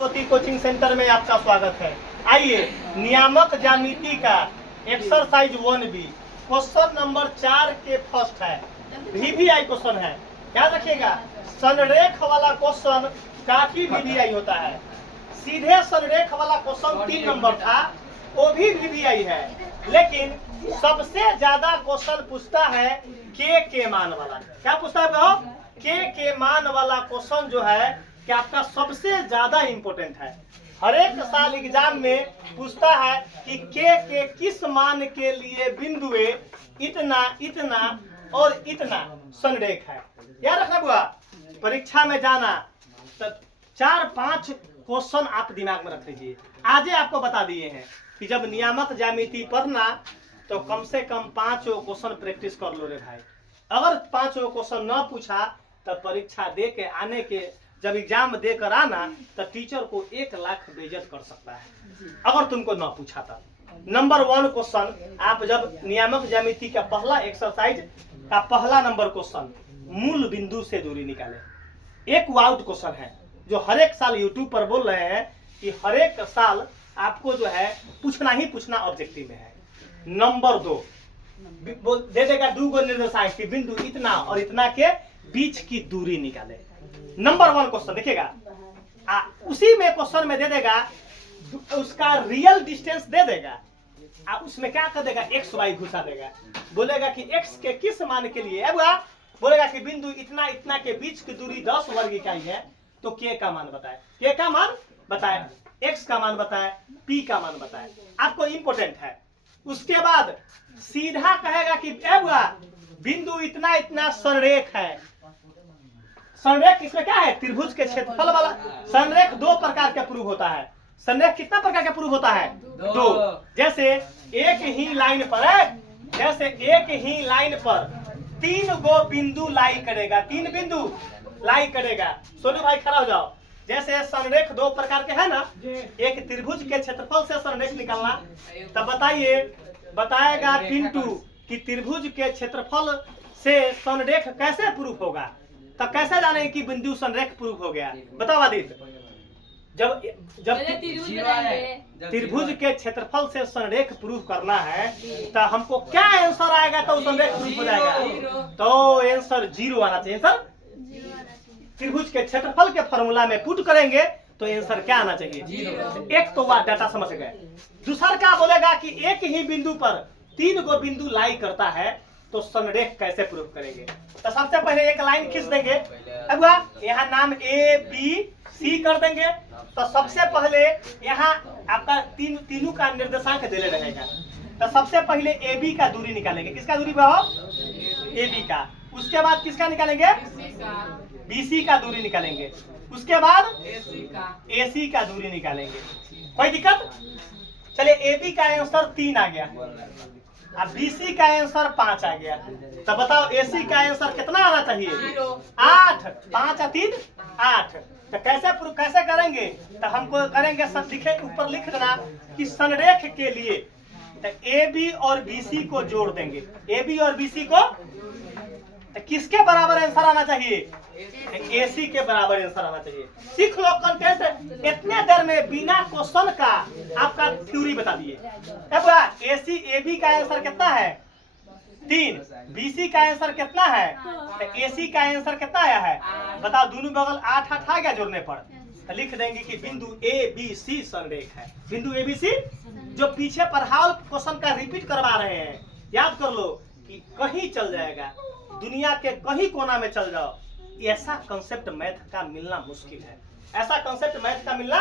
ज्योति coaching centre में आपका स्वागत है। आइए नियामक ज्यामिति का एक्सरसाइज 1B क्वेश्चन नंबर 4 के फर्स्ट है। वीवीआई क्वेश्चन है, याद रखिएगा। संरेख वाला क्वेश्चन काफी वीवीआई होता है। सीधे संरेख वाला क्वेश्चन 3 नंबर था, वो भी वीवीआई है, लेकिन सबसे ज्यादा क्वेश्चन पूछता है के मान वाला। क्या पूछता है? के मान वाला क्वेश्चन जो है कि आपका सबसे ज्यादा इंपॉर्टेंट है। हर एक साल एग्जाम में पूछता है कि के किस मान के लिए बिंदुए इतना इतना और इतना संरेख है। याद रखना बुआ, परीक्षा में जाना तो 4-5 क्वेश्चन आप दिमाग में रख लीजिए। आज आपको बता दिए हैं कि जब नियामक ज्यामिति पढ़ना तो कम से कम 5 क्वेश्चन प्रैक्टिस कर लो रे भाई। अगर 5 क्वेश्चन न पूछा तो परीक्षा दे के आने के जब एग्जाम देकर आना तो टीचर को 1 लाख बेइज्जत कर सकता है अगर तुमको ना पूछा था। नंबर 1 क्वेश्चन, आप जब नियामक ज्यामिति का पहला एक्सरसाइज का पहला नंबर क्वेश्चन, मूल बिंदु से दूरी निकाले। एक वाउट क्वेश्चन है जो हर एक साल यूट्यूब पर बोल रहे हैं कि हर एक साल आपको जो है पूछना ही पूछना ऑब्जेक्टिव में है। नंबर 2 दे देगा 2 गो निर्देशांक की बिंदु इतना और इतना के बीच की दूरी निकाले। नंबर 1 क्वेश्चन देखिएगा, उसी में क्वेश्चन में दे देगा उसका रियल डिस्टेंस दे देगा, उसमें क्या कर देगा एक्स वाई घुसा देगा। बोलेगा कि एक्स के किस मान के लिए, बोलेगा कि बिंदु इतना इतना के बीच की दूरी 10 वर्ग इकाई है, तो के का मान बताए, के का मान बताए, एक्स का मान बताए, पी का मान बताए। आपको इंपोर्टेंट है। उसके बाद सीधा कहेगा कि बिंदु इतना इतना संरेख है। संरेख इसमें क्या है? त्रिभुज के क्षेत्रफल वाला। संरेख 2 प्रकार का प्रूव होता है। संरेख कितना प्रकार का प्रूव होता है? 2। जैसे एक ही लाइन पर है, जैसे एक ही लाइन पर 3 गो बिंदु लाई करेगा, 3 बिंदु लाई करेगा। सोनू भाई खड़ा हो जाओ। जैसे संरेख 2 प्रकार के है ना, एक त्रिभुज के क्षेत्रफल से संरेख निकालना, तब बताइए, बताएगा पिंटू कि त्रिभुज के क्षेत्रफल से संरेख कैसे प्रूफ होगा। तो कैसे जाने कि बिंदु संरेख प्रूफ हो गया? बताओ आदित्य। जब त्रिभुज के क्षेत्रफल से संरेख प्रूफ करना है तो हमको क्या आंसर आएगा तो संरेख प्रूफ हो जाएगा? तो आंसर 0 आना चाहिए। आंसर त्रिभुज के क्षेत्रफल के फॉर्मूला में पुट करेंगे तो आंसर क्या आना चाहिए? 0। एक तो वह डाटा समझ गए। दूसरा क्या बोलेगा कि एक ही बिंदु पर 3 गो बिंदु लाई करता है तो संरेख कैसे प्रूफ करेंगे? तो सबसे पहले एक लाइन खींच देंगे। अब यहाँ नाम ए बी सी कर देंगे। तो सबसे पहले यहाँ आपका तीनों का निर्देशांक दिले रहेगा। तो सबसे पहले ए बी का दूरी निकालेंगे। किसका दूरी बाबा? ए बी का। उसके बाद किसका निकालेंगे? बी सी का दूरी निकालेंगे। उसके बाद ए सी का दूरी निकालेंगे। कोई दिक्कत? चलिए, ए बी का आंसर 3 आ गया, अब बीसी का आंसर 5 आ गया। तो बताओ एसी का आंसर कितना आना चाहिए? 8। 5 और 3 8। तो कैसे करेंगे? तो हमको करेंगे, सब लिखे ऊपर लिख देना कि संरेख के लिए तो ए बी और बीसी को जोड़ देंगे। ए बी और बीसी को तो किसके बराबर आंसर आना चाहिए? एसी के बराबर आंसर आना चाहिए। सीख लो कंटेंट। इतने देर में बिना क्वेश्चन का आपका थ्योरी बता दिए। अब एसी एबी का आंसर कितना है? 3। बीसी का आंसर कितना है? तो एसी का आंसर कितना आया है? बताओ, दोनों बगल 8 8 आ गया जोड़ने पर। तो लिख देंगे कि बिंदु ए बी सी संरेख है। बिंदु ए बी सी जो पीछे पढ़ाओ क्वेश्चन का रिपीट करवा रहे हैं, याद कर लो कि कहीं चल जाएगा, दुनिया के कहीं कोना में चल जाओ, ऐसा कंसेप्ट मैथ का मिलना मुश्किल है। ऐसा कंसेप्ट मैथ का मिलना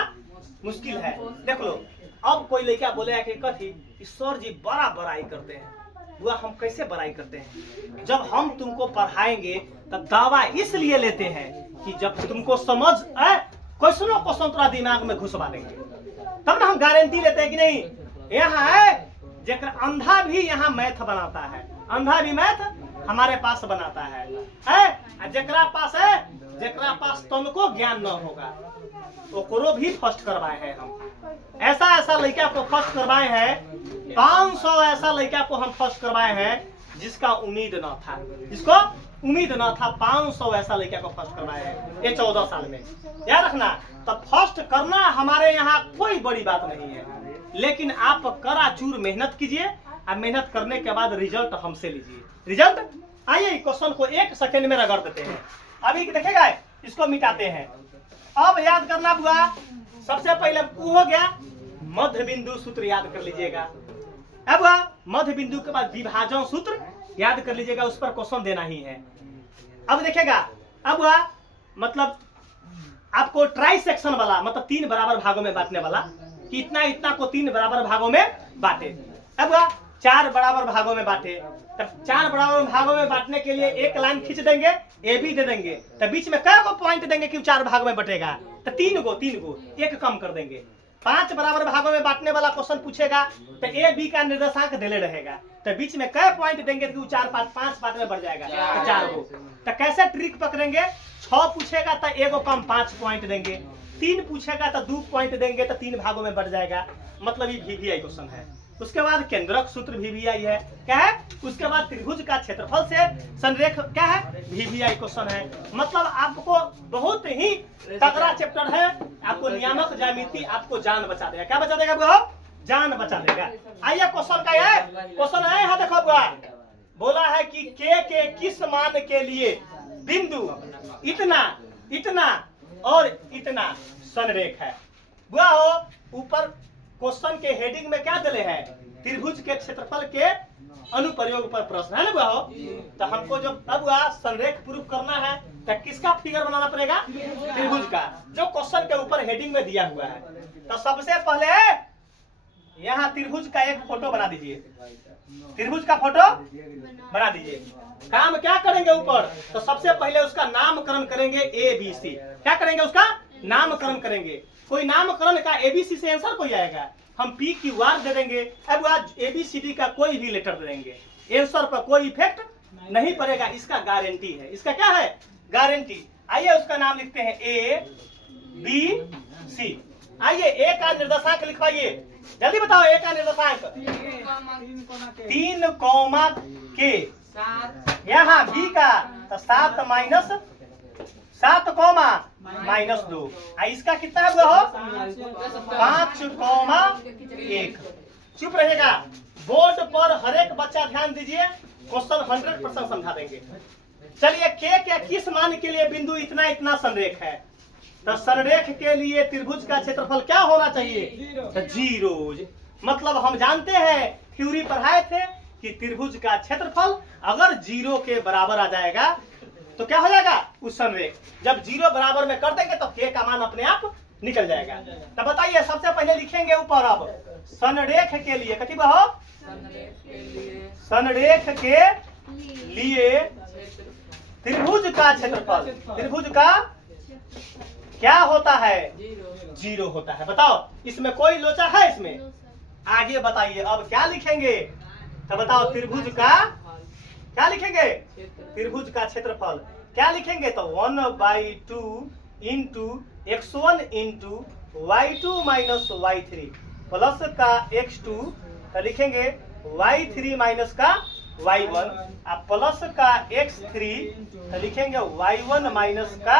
मुश्किल है। देख लो, अब कोई लड़का बोलेगा कि कथी सर जी बड़ा बड़ाई करते हैं। बुआ, हम कैसे बड़ाई करते हैं? जब हम तुमको पढ़ाएंगे तो दावा इसलिए लेते हैं कि जब तुमको समझ क्वेश्चनों क्वेश्चन थोड़ा दिमाग में घुसवा देंगे, तब ना हम गारंटी लेते हैं कि नहीं यहाँ है। जेकर अंधा भी यहाँ मैथ बनाता है, अंधा भी मैथ हमारे पास बनाता है। जेकरा पास तुमको ज्ञान न होगा ओकरो भी फर्स्ट करवाए हैं हम। ऐसा लड़का को फर्स्ट करवाए हैं, 500 ऐसा लड़का को हम फर्स्ट करवाए हैं जिसका उम्मीद न था। जिसको उम्मीद ना था 500 ऐसा लड़का को फर्स्ट करवाया है ये 14 साल में। याद रखना, तो फर्स्ट करना हमारे यहाँ कोई बड़ी बात नहीं है, लेकिन आप कराचूर मेहनत कीजिए और मेहनत करने के बाद रिजल्ट हमसे लीजिए। रिजल्ट आइए, क्वेश्चन को 1 सेकेंड में रगड़ देते हैं। अभी देखेगा, इसको मिटाते हैं। अब याद करना बुआ, सबसे पहले वो हो गया मध्य बिंदु सूत्र याद कर लीजिएगा। अब मध्य बिंदु के बाद विभाजन सूत्र याद कर लीजिएगा, उस पर क्वेश्चन देना ही है। अब देखेगा, अब मतलब आपको ट्राई सेक्शन वाला, मतलब 3 बराबर भागों में बांटने वाला, कि इतना इतना को 3 बराबर भागों में बांटे। अब 4 बराबर भागों में बांटे, तब 4 बराबर भागों में बांटने के लिए एक लाइन खींच देंगे, ए बी दे देंगे, तब बीच में कै को पॉइंट देंगे कि 4 भाग में बटेगा, तो 3 को एक कम कर देंगे। 5 बराबर भागों में बांटने वाला क्वेश्चन पूछेगा तो ए बी का निर्देशांक दिले रहेगा, तो बीच में कै पॉइंट देंगे कि 4 5 पार्ट में बढ़ जाएगा, तो 4 को। तो कैसे ट्रिक पकड़ेंगे, 6 पूछेगा तो एगो कम 5 पॉइंट देंगे, 3 पूछेगा तो 2 पॉइंट देंगे, तो 3 भागों में बढ़ जाएगा। मतलब ये VVI क्वेश्चन है। उसके बाद केंद्रक सूत्र VVI है, क्या है? उसके बाद त्रिभुज का क्षेत्रफल से संरेख क्या है? VVI क्वेश्चन है। मतलब आपको बहुत ही तगड़ा चैप्टर है, आपको नियामक ज्यामिति आपको जान बचा देगा। क्या बचा देगा बुआ? जान बचा देगा। आइए क्वेश्चन का है, क्वेश्चन आए है, देखो बुआ, बोला है कि के किस मान के लिए बिंदु इतना इतना और इतना संरेख है। बुआ हो ऊपर क्वेश्चन के हेडिंग में क्या दिले है? त्रिभुज के क्षेत्रफल के अनुप्रयोग पर प्रश्न है ना बुआ हो। तो हमको जो अब संरेख प्रूफ करना है तो किसका फिगर बनाना पड़ेगा? त्रिभुज का, जो क्वेश्चन के ऊपर हेडिंग में दिया हुआ है। तो सबसे पहले यहाँ त्रिभुज का एक फोटो बना दीजिए, त्रिभुज का फोटो बना दीजिए। काम क्या करेंगे ऊपर? तो सबसे पहले उसका नामकरण करेंगे ABC। क्या करेंगे? उसका नामकरण करेंगे। कोई नामकरण का ABC से आंसर कोई आएगा, हम PQR दे देंगे। अब आज ABCD का कोई भी लेटर दे देंगे, आंसर पर कोई इफेक्ट नहीं पड़ेगा। इसका गारंटी है, इसका क्या है? गारंटी। आइए उसका नाम लिखते हैं ABC। आइए ए का निर्देशांक लिखवाइए, जल्दी बताओ। ए का निर्देशांक 3, K। यहाँ B का तो 7 माइनस 7, -2। इसका कितना हुआ हो? 5, 1। चुप रहेगा। बोर्ड पर हर एक बच्चा ध्यान दीजिए, क्वेश्चन 100% समझा देंगे। चलिए के किस मान के लिए बिंदु इतना इतना संरेख है? तो संरेख के लिए त्रिभुज का क्षेत्रफल क्या होना चाहिए? तो 0। मतलब हम जानते हैं, थ्योरी पढ़ाए थे कि त्रिभुज का क्षेत्रफल अगर 0 के बराबर आ जाएगा तो क्या हो जाएगा? उस संरेख। जब 0 बराबर में कर देंगे तो के का मान अपने आप निकल जाएगा। तो बताइए, सबसे पहले लिखेंगे ऊपर अब संरेख के लिए, कथी बहो? संरेख के लिए त्रिभुज का क्षेत्रफल, त्रिभुज का क्या होता है? 0 होता है। बताओ, इसमें कोई लोचा है? इसमें आगे बताइए। अब क्या लिखेंगे? तो बताओ, त्रिभुज का क्या लिखेंगे? त्रिभुज का क्षेत्रफल क्या लिखेंगे? तो 1/2 into x1 into y2 minus y3 plus का x2, तो लिखेंगे y3 माइनस का y1, प्लस का x3, तो लिखेंगे y1 माइनस का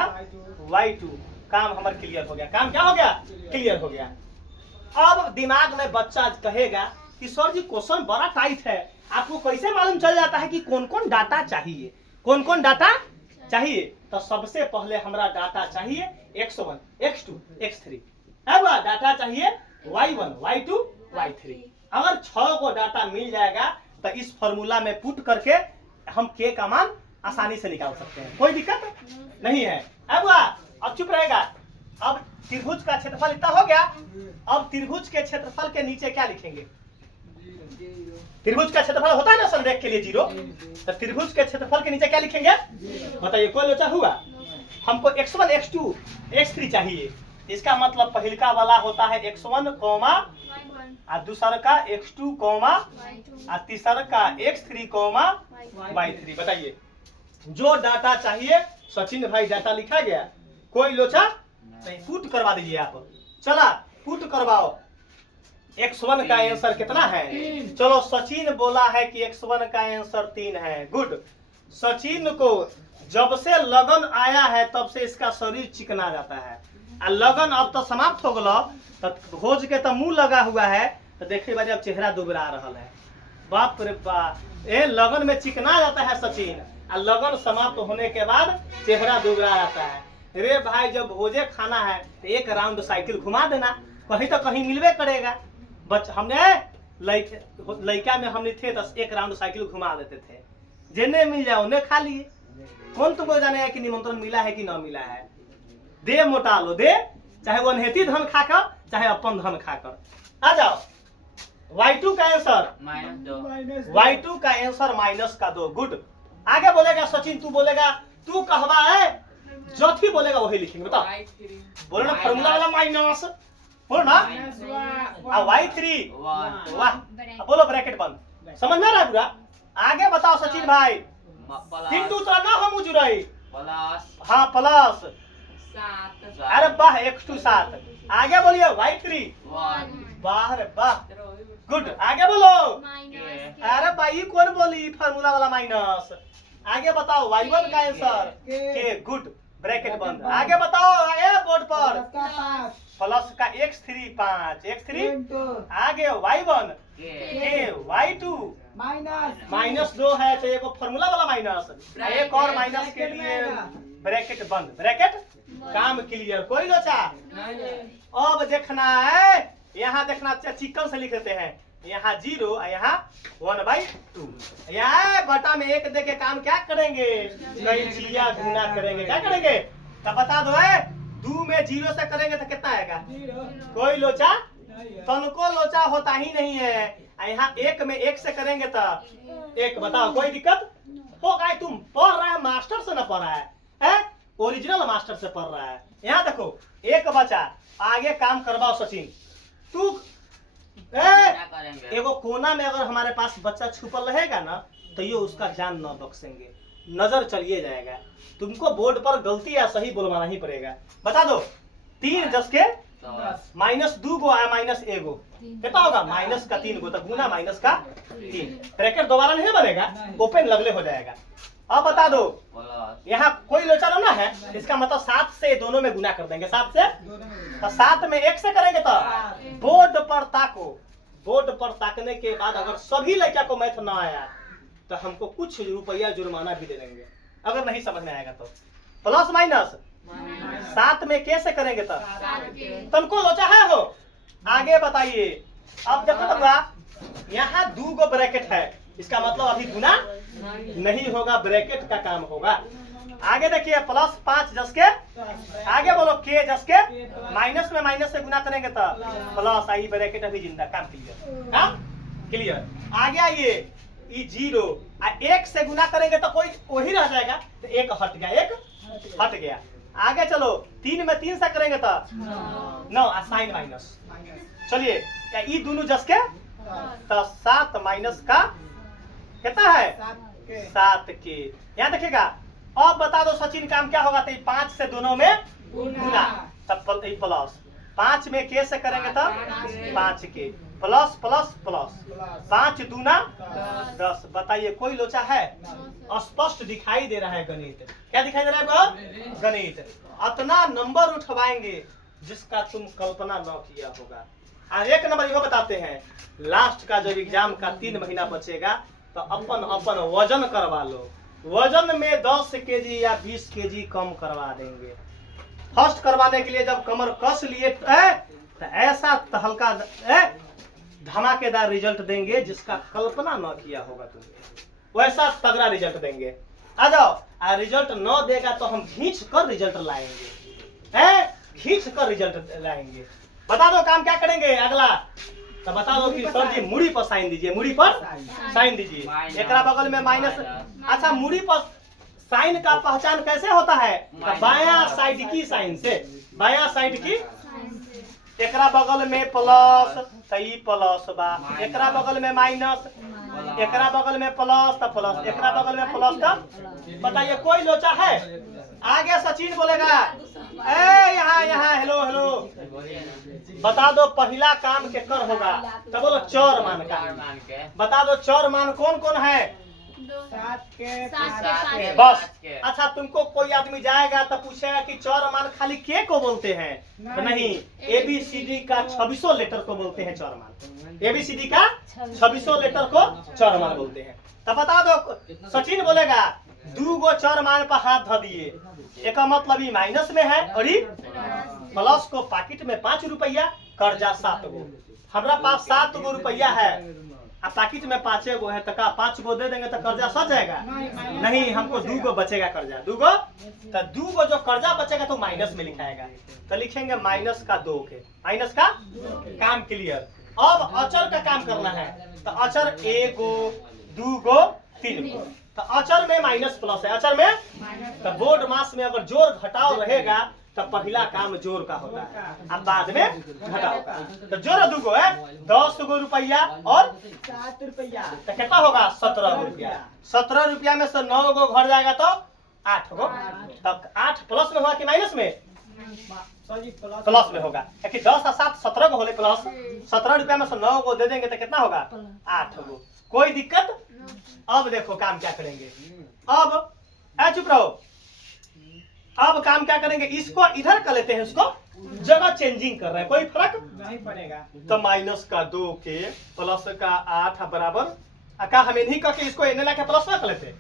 y2। काम हमारा क्लियर हो गया। काम क्या हो गया? क्लियर हो गया। अब दिमाग में बच्चा कहेगा कि सर जी क्वेश्चन बड़ा टाइट है, आपको कैसे मालूम चल जाता है कि कौन कौन डाटा चाहिए? कौन कौन डाटा चाहिए? तो सबसे पहले हमारा डाटा चाहिए x1, x2, x3। अब डाटा चाहिए y1, y2, y3। अगर 6 को डाटा मिल जाएगा तो इस फॉर्मूला में पुट करके हम के का मान आसानी से निकाल सकते हैं, कोई दिक्कत नहीं है। अब चुप रहेगा। अब त्रिभुज का क्षेत्रफल इतना हो गया। अब त्रिभुज के क्षेत्रफल के नीचे क्या लिखेंगे? त्रिभुज का क्षेत्रफल होता है ना संरेख के लिए 0, तो त्रिभुज के क्षेत्रफल के नीचे क्या लिखेंगे? बताइए, कोई लोचा हुआ? हमको x1, x2, x3 चाहिए। इसका मतलब पहलका वाला होता है x1, और दूसरा का x2, और तीसरा का x3, y3। बताइए, जो डाटा चाहिए सचिन भाई, डाटा लिखा गया? कोई लोचा नहीं? पुट करवा दीजिए आप। चला पुट करवाओ। x1 का आंसर कितना है? चलो, सचिन बोला है कि x1 का आंसर 3 है। गुड। सचिन को जब से लगन आया है तब से इसका शरीर चिकना जाता है। आ लगन अब तो समाप्त हो गलो, तो भोज के तो मुंह लगा हुआ है, तो देखे बाजे अब चेहरा दुबरा रहा है। बाप रे बाप, ए लगन में चिकना जाता है सचिन, आ लगन समाप्त होने के बाद चेहरा दुबरा जाता है। रे भाई, जब भोजे खाना है तो एक राउंड साइकिल घुमा देना, कहीं तो कहीं मिलवे करेगा। हमने लड़का में हमने थे तो एक राउंड साइकिल घुमा देते थे, जिन्हें मिल जाए उन्हें खा लिए। कौन तुमको जाने है कि निमंत्रण मिला है कि न मिला है। दे मोटा लो दे, चाहे वो अनहेती धन खाकर चाहे अपन धन खाकर। आ जाओ, y2 का आंसर y2 का आंसर -2। गुड। आगे बोलेगा सचिन, तू बोलेगा, तू कहवा है, जो भी बोलेगा वही लिखेंगे। बताओ, बोलो ना फॉर्मूला वाला माइनस, बोलो ना y3। वाह, बोलो ब्रैकेट बंद। समझ में आ रहा है पूरा। आगे बताओ सचिन भाई, 3 2 3 ना हम जुड़ाई प्लस, हाँ प्लस 7। अरे वाह, 1 2 7। आगे बोलिए y3 वाह रे वाह, गुड। आगे बोलो, अरे भाई कौन बोली फार्मूला वाला माइनस। आगे बताओ y1 का आंसर के। गुड, ब्रैकेट बंद। आगे बताओ ए बोर्ड पर, प्लस का x3 5 x3। आगे y1 के y2 -2 है, तो एक फार्मूला वाला माइनस, एक और माइनस के लिए ब्रैकेट बंद। ब्रैकेट काम क्लियर, कोई लोचा। अब देखना है, यहाँ देखना चिकन से लिख देते हैं, यहाँ 0 यहाँ 1/2। यहाँ बटा में 1 दे के काम क्या करेंगे, कई चिया गुना करेंगे। क्या करेंगे तो बता दो है, 2 में 0 से करेंगे तो कितना आएगा, कोई लोचा, तनको लोचा होता ही नहीं है। यहाँ 1 में 1 से करेंगे तो 1। बताओ कोई दिक्कत होगा। तुम पढ़ रहा है मास्टर से, न पढ़ रहा है, ओरिजिनल मास्टर से पढ़ रहा है। यहाँ देखो 1 बचा, आगे काम करवाओ सचिन। तू एगो कोना में अगर हमारे पास बच्चा छुपल रहेगा ना, तो ये उसका जान न बख्शेंगे, नजर चलिए जाएगा। तुमको बोर्ड पर गलती या सही बोलवाना ही पड़ेगा। बता दो, 3 10 के -2 गो आया -1 गो, कितना होगा माइनस का 3 गो, तो गुना माइनस का 3। ब्रैकेट दोबारा नहीं बनेगा, ओपन लगले हो जाएगा। अब बता दो, यहाँ कोई लोचा ना है, इसका मतलब 7 से दोनों में गुना कर देंगे। 7 से तो 7 में 1 से करेंगे तो बोर्ड पर ताको। बोर्ड पर ताकने के बाद अगर सभी लड़का को मैथ ना आया तो हमको कुछ रुपया जुर्माना भी दे देंगे, अगर नहीं समझ में आएगा तो। प्लस माइनस 7 में कैसे करेंगे तो तुमको लोचा है हो। आगे बताइए, अब देखो तो यहाँ 2 गो ब्रैकेट है, इसका मतलब अभी गुना नहीं होगा, ब्रैकेट का काम होगा। आगे देखिए, प्लस 5 10 के, आगे बोलो के 10 के, माइनस में माइनस से गुना करेंगे तो प्लस आई, ब्रैकेट अभी जिंदा। काम क्लियर, काम क्लियर। आगे आइए, ये 0 1 से गुना करेंगे तो कोई वही रह जाएगा, तो 1 हट गया, 1 हट गया। आगे चलो, 3 में 3 से करेंगे तो 9 साइन माइनस। चलिए, ये दोनों 10 के तो 7 माइनस का कितना है 7 के। यहाँ देखिएगा। अब बता दो सचिन काम क्या होगा, तो 5 से दोनों में गुना, तब प्लस 5 में के से करेंगे तब 5 के, प्लस प्लस प्लस 5 दूना 10। बताइए कोई लोचा है, स्पष्ट दिखाई दे रहा है गणित। क्या दिखाई दे रहा है गणित। इतना नंबर उठवाएंगे जिसका तुम कल्पना न किया होगा। और एक नंबर ये बताते हैं, लास्ट का जब एग्जाम का 3 महीना बचेगा तो अपन अपन वजन करवा लो। वजन में 10 केजी या 20 केजी कम करवा देंगे। फर्स्ट करवाने के लिए जब कमर कस लिए तो ऐसा हल्का धमाकेदार रिजल्ट देंगे जिसका कल्पना न किया होगा तुमने, वैसा तगड़ा रिजल्ट देंगे। आ जाओ, रिजल्ट न देगा तो हम खींच कर रिजल्ट लाएंगे, खींच कर रिजल्ट लाएंगे। बता दो काम क्या करेंगे अगला, तो बता दो कि सर जी मुड़ी पर साइन दीजिए, मुड़ी पर साइन दीजिए। एक बगल में माइनस। अच्छा, मुड़ी पर साइन का पहचान कैसे होता है, तो बायां साइड की साइन से, बायां साइड की। एक बगल में प्लस तो ई प्लस बा, एक बगल में माइनस, एक बगल में प्लस तो प्लस, एक बगल में प्लस तो। बताइए कोई लोचा है। आगे सचिन बोलेगा, यहाँ यहाँ हेलो हेलो। बता दो पहला काम के कर होगा, तो बोलो चौर मान का। बता दो चौर मान कौन कौन है, बस। अच्छा, तुमको कोई आदमी जाएगा तो पूछेगा कि चौरमान खाली के को बोलते हैं? तो नहीं, ABCD का 26 लेटर को बोलते हैं चौरमान। ABCD का 26 लेटर को चौरमान बोलते हैं। तो बता दो, सचिन बोलेगा 2 गो चौरमान पर हाथ धो दिए, एक मतलब ये माइनस में है और ये प्लस को पॉकेट में 5 रुपया, कर्जा 7 गो। हमारा पास 7 गो रुपया है, अब पैकेट में 5 गो है, तो का 5 गो दे देंगे तो कर्जा सच जाएगा? नहीं, हमको 2 गो बचेगा कर्जा, 2 गो। तो 2 गो जो कर्जा बचेगा तो माइनस में लिखाएगा, तो लिखेंगे माइनस का 2 के, माइनस का काम क्लियर। अब अचर का काम करना है, तो अचर 1 गो 2 गो 3 गो, तो अचर में माइनस प्लस है, अचर में तो बोर्ड मास में अगर जोड़ घटाव रहेगा तो पहला काम जोड़ का होता है, अब बाद में घटाव का। तो जोड़ 2 गो है, 10 गो रुपया और 7 रुपया, तो कितना होगा? 17 रुपया। 17 रुपया में से 9 गो घर जाएगा तो 8 गो, तब 8 प्लस में होगा कि माइनस में? प्लस में होगा, क्योंकि 10 और 7 17 गो होले प्लस। 17 रुपया में से 9 गो दे देंगे तो कितना होगा? 8 गो। कोई दिक्कत? अब देखो काम क्या करेंगे। अब चुप रहो, अब काम क्या करेंगे, इसको इधर कर लेते हैं, इसको जगह चेंजिंग कर रहे हैं, कोई फर्क नहीं पड़ेगा। तो माइनस का 2 के प्लस का 8 बराबर का हम नहीं करके इसको एने लाके प्लस ना कर लेते,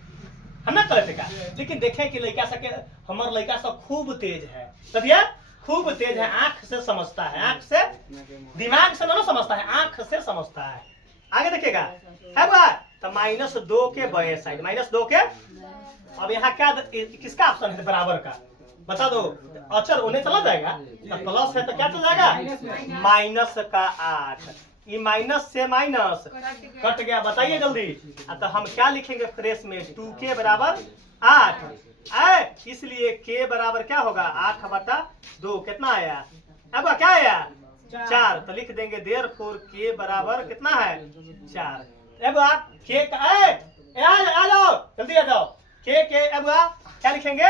हम ना कर लेते का। लेकिन देखें कि लड़का सके हमार लड़का सब खूब तेज है, तबिया खूब तेज है, आंख से समझता है, आंख से, दिमाग से ना समझता है, आंख से समझता है। आगे देखिएगा, है बा तो -2 के बाएं साइड, -2 के। अब यहाँ क्या किसका ऑप्शन है? बराबर का, बता दो। अचर उन्हें चला जाएगा, तो प्लस है तो क्या चला जाएगा? माइनस का 8, ये माइनस से माइनस कट गया, बताइए जल्दी। तो हम क्या लिखेंगे फ्रेश में? 2 के बराबर 8, इसलिए के बराबर क्या होगा? 8/2। कितना आया? अब क्या आया? 4। तो लिख देंगे देयरफॉर के बराबर कितना है? 4। अब के आ जाओ, जल्दी आ जाओ। के अब क्या लिखेंगे?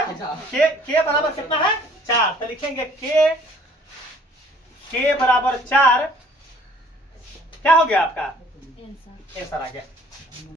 के बराबर कितना है? 4। तो लिखेंगे के बराबर 4। क्या हो गया आपका? आंसर आ गया।